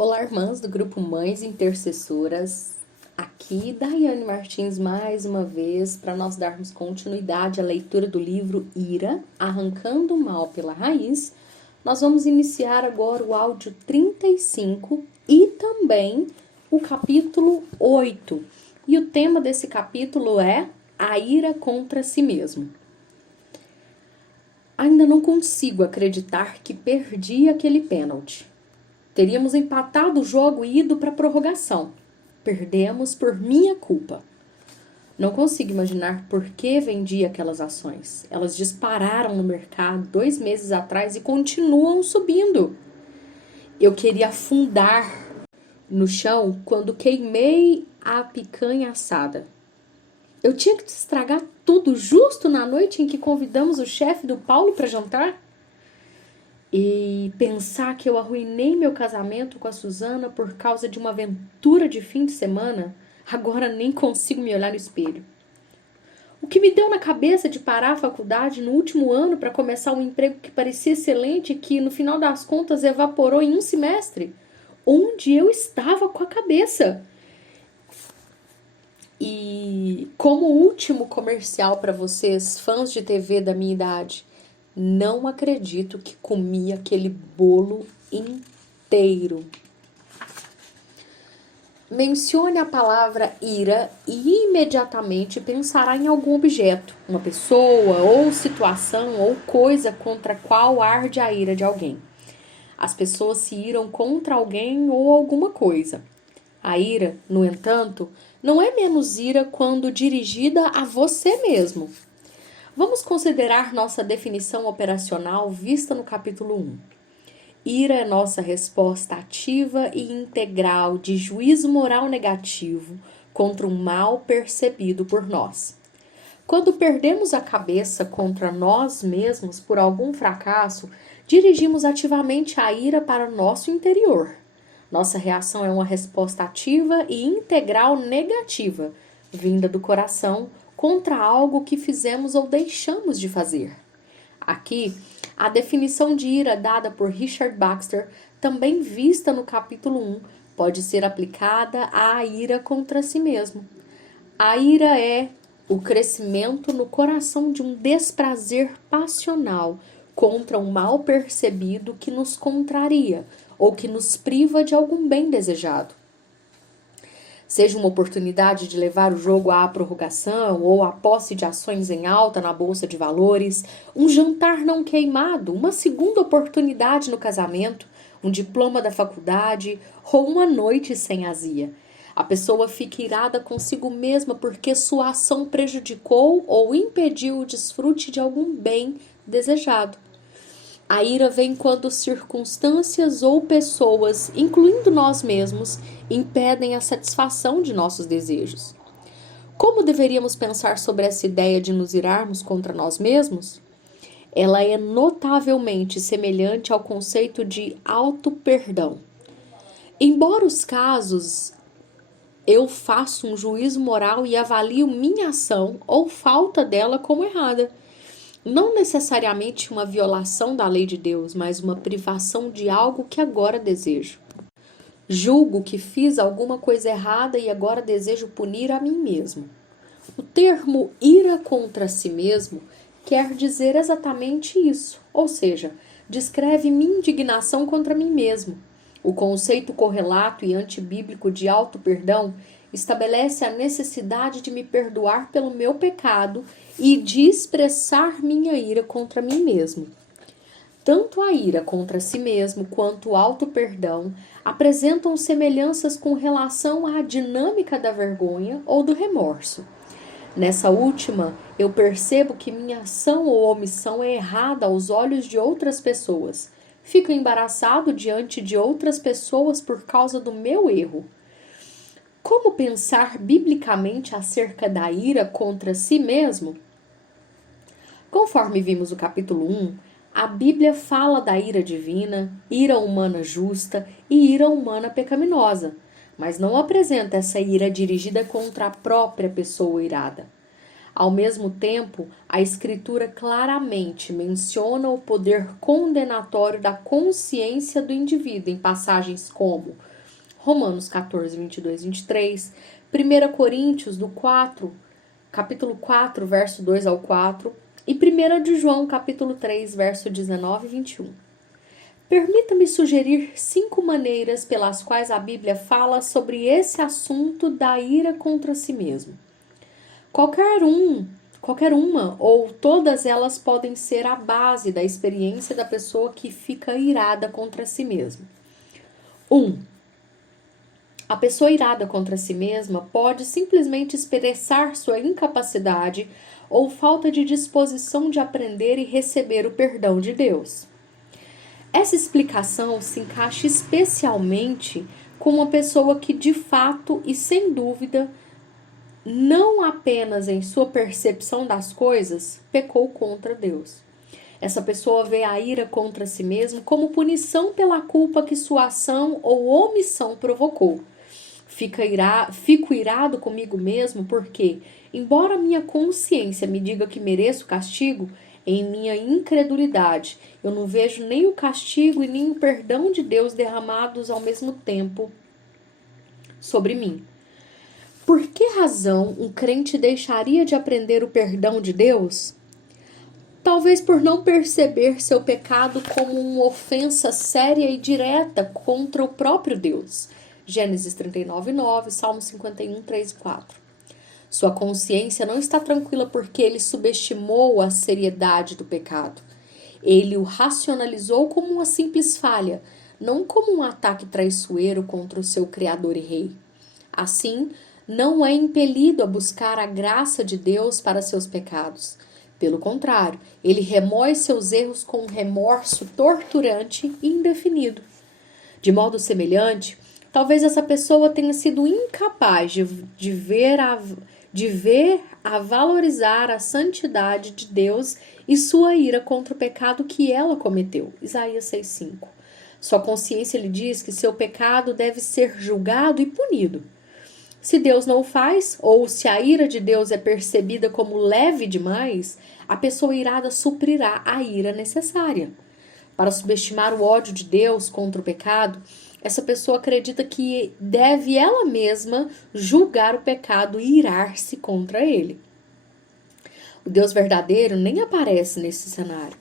Olá, irmãs do grupo Mães Intercessoras. Aqui, Daiane Martins, mais uma vez, para nós darmos continuidade à leitura do livro Ira, Arrancando o Mal pela Raiz. Nós vamos iniciar agora o áudio 35 e também o capítulo 8. E o tema desse capítulo é a ira contra si mesmo. Ainda não consigo acreditar que perdi aquele pênalti. Teríamos empatado o jogo e ido para a prorrogação. Perdemos por minha culpa. Não consigo imaginar por que vendi aquelas ações. Elas dispararam no mercado 2 meses atrás e continuam subindo. Eu queria afundar no chão quando queimei a picanha assada. Eu tinha que estragar tudo justo na noite em que convidamos o chefe do Paulo para jantar? E pensar que eu arruinei meu casamento com a Suzana por causa de uma aventura de fim de semana, agora nem consigo me olhar no espelho. O que me deu na cabeça de parar a faculdade no último ano para começar um emprego que parecia excelente e que, no final das contas, evaporou em um semestre? Onde eu estava com a cabeça? E como último comercial para vocês, fãs de TV da minha idade, não acredito que comi aquele bolo inteiro. Mencione a palavra ira e imediatamente pensará em algum objeto, uma pessoa ou situação ou coisa contra a qual arde a ira de alguém. As pessoas se iram contra alguém ou alguma coisa. A ira, no entanto, não é menos ira quando dirigida a você mesmo. Vamos considerar nossa definição operacional vista no capítulo 1. Ira é nossa resposta ativa e integral de juízo moral negativo contra um mal percebido por nós. Quando perdemos a cabeça contra nós mesmos por algum fracasso, dirigimos ativamente a ira para o nosso interior. Nossa reação é uma resposta ativa e integral negativa, vinda do coração, contra algo que fizemos ou deixamos de fazer. Aqui, a definição de ira dada por Richard Baxter, também vista no capítulo 1, pode ser aplicada à ira contra si mesmo. A ira é o crescimento no coração de um desprazer passional contra um mal percebido que nos contraria ou que nos priva de algum bem desejado. Seja uma oportunidade de levar o jogo à prorrogação ou a posse de ações em alta na bolsa de valores, um jantar não queimado, uma segunda oportunidade no casamento, um diploma da faculdade ou uma noite sem azia. A pessoa fica irada consigo mesma porque sua ação prejudicou ou impediu o desfrute de algum bem desejado. A ira vem quando circunstâncias ou pessoas, incluindo nós mesmos, impedem a satisfação de nossos desejos. Como deveríamos pensar sobre essa ideia de nos irarmos contra nós mesmos? Ela é notavelmente semelhante ao conceito de auto-perdão. Embora os casos eu faço um juízo moral e avalio minha ação ou falta dela como errada. Não necessariamente uma violação da lei de Deus, mas uma privação de algo que agora desejo. Julgo que fiz alguma coisa errada e agora desejo punir a mim mesmo. O termo ira contra si mesmo quer dizer exatamente isso, ou seja, descreve minha indignação contra mim mesmo. O conceito correlato e antibíblico de auto-perdão estabelece a necessidade de me perdoar pelo meu pecado e de expressar minha ira contra mim mesmo. Tanto a ira contra si mesmo quanto o auto-perdão apresentam semelhanças com relação à dinâmica da vergonha ou do remorso. Nessa última, eu percebo que minha ação ou omissão é errada aos olhos de outras pessoas. Fico embaraçado diante de outras pessoas por causa do meu erro. Como pensar biblicamente acerca da ira contra si mesmo? Conforme vimos no capítulo 1, a Bíblia fala da ira divina, ira humana justa e ira humana pecaminosa, mas não apresenta essa ira dirigida contra a própria pessoa irada. Ao mesmo tempo, a Escritura claramente menciona o poder condenatório da consciência do indivíduo em passagens como: Romanos 14, 22, 23, 1 Coríntios capítulo 4, verso 2 ao 4, e 1 de João, capítulo 3, verso 19 e 21. Permita-me sugerir 5 maneiras pelas quais a Bíblia fala sobre esse assunto da ira contra si mesmo. Qualquer uma ou todas elas podem ser a base da experiência da pessoa que fica irada contra si mesma. 1. A pessoa irada contra si mesma pode simplesmente expressar sua incapacidade ou falta de disposição de aprender e receber o perdão de Deus. Essa explicação se encaixa especialmente com uma pessoa que, de fato e sem dúvida, não apenas em sua percepção das coisas, pecou contra Deus. Essa pessoa vê a ira contra si mesma como punição pela culpa que sua ação ou omissão provocou. Fico irado comigo mesmo porque, embora minha consciência me diga que mereço castigo, em minha incredulidade, eu não vejo nem o castigo e nem o perdão de Deus derramados ao mesmo tempo sobre mim. Por que razão um crente deixaria de aprender o perdão de Deus? Talvez por não perceber seu pecado como uma ofensa séria e direta contra o próprio Deus. Gênesis 39, 9, Salmo 51, 3 e 4. Sua consciência não está tranquila porque ele subestimou a seriedade do pecado. Ele o racionalizou como uma simples falha, não como um ataque traiçoeiro contra o seu Criador e Rei. Assim, não é impelido a buscar a graça de Deus para seus pecados. Pelo contrário, ele remói seus erros com um remorso torturante e indefinido. De modo semelhante, talvez essa pessoa tenha sido incapaz de ver a valorizar a santidade de Deus e sua ira contra o pecado que ela cometeu. Isaías 6,5. Sua consciência lhe diz que seu pecado deve ser julgado e punido. Se Deus não o faz, ou se a ira de Deus é percebida como leve demais, a pessoa irada suprirá a ira necessária. Para subestimar o ódio de Deus contra o pecado, essa pessoa acredita que deve ela mesma julgar o pecado e irar-se contra ele. O Deus verdadeiro nem aparece nesse cenário.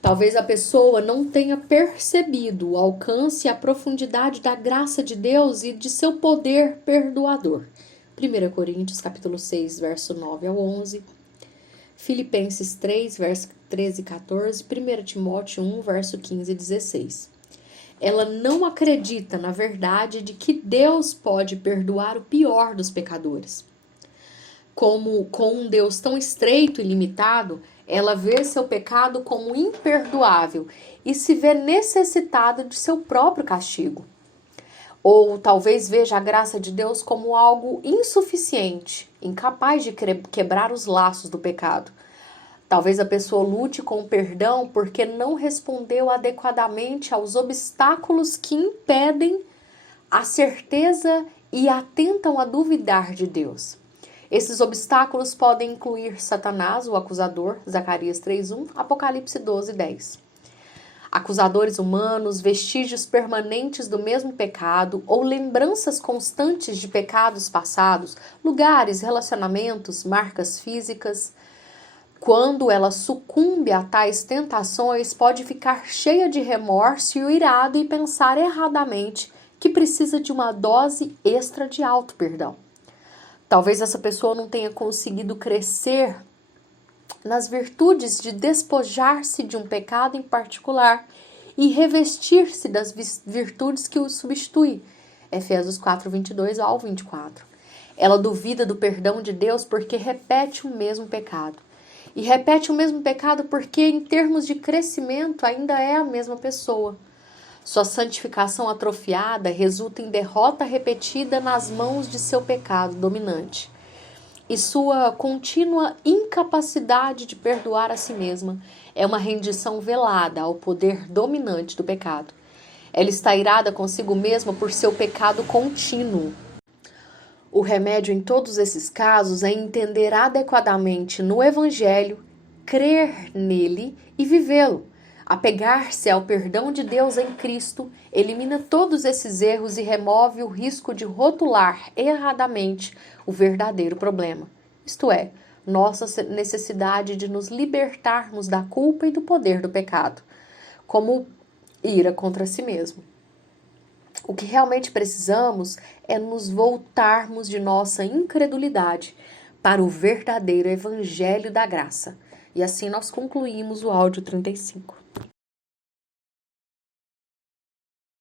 Talvez a pessoa não tenha percebido o alcance e a profundidade da graça de Deus e de seu poder perdoador. 1 Coríntios capítulo 6, verso 9 ao 11. Filipenses 3, verso 13 e 14. 1 Timóteo 1, verso 15 e 16. Ela não acredita na verdade de que Deus pode perdoar o pior dos pecadores. Como com um Deus tão estreito e limitado, ela vê seu pecado como imperdoável e se vê necessitada de seu próprio castigo. Ou talvez veja a graça de Deus como algo insuficiente, incapaz de quebrar os laços do pecado. Talvez a pessoa lute com o perdão porque não respondeu adequadamente aos obstáculos que impedem a certeza e a tentam a duvidar de Deus. Esses obstáculos podem incluir Satanás, o acusador, Zacarias 3:1, Apocalipse 12:10. Acusadores humanos, vestígios permanentes do mesmo pecado ou lembranças constantes de pecados passados, lugares, relacionamentos, marcas físicas. Quando ela sucumbe a tais tentações, pode ficar cheia de remorso e irado e pensar erradamente que precisa de uma dose extra de auto-perdão. Talvez essa pessoa não tenha conseguido crescer nas virtudes de despojar-se de um pecado em particular e revestir-se das virtudes que o substitui. Efésios 4, 22 ao 24. Ela duvida do perdão de Deus porque repete o mesmo pecado. E repete o mesmo pecado porque, em termos de crescimento, ainda é a mesma pessoa. Sua santificação atrofiada resulta em derrota repetida nas mãos de seu pecado dominante. E sua contínua incapacidade de perdoar a si mesma é uma rendição velada ao poder dominante do pecado. Ela está irada consigo mesma por seu pecado contínuo. O remédio em todos esses casos é entender adequadamente no Evangelho, crer nele e vivê-lo. Apegar-se ao perdão de Deus em Cristo elimina todos esses erros e remove o risco de rotular erradamente o verdadeiro problema, isto é, nossa necessidade de nos libertarmos da culpa e do poder do pecado, como ira contra si mesmo. O que realmente precisamos é nos voltarmos de nossa incredulidade para o verdadeiro evangelho da graça. E assim nós concluímos o áudio 35.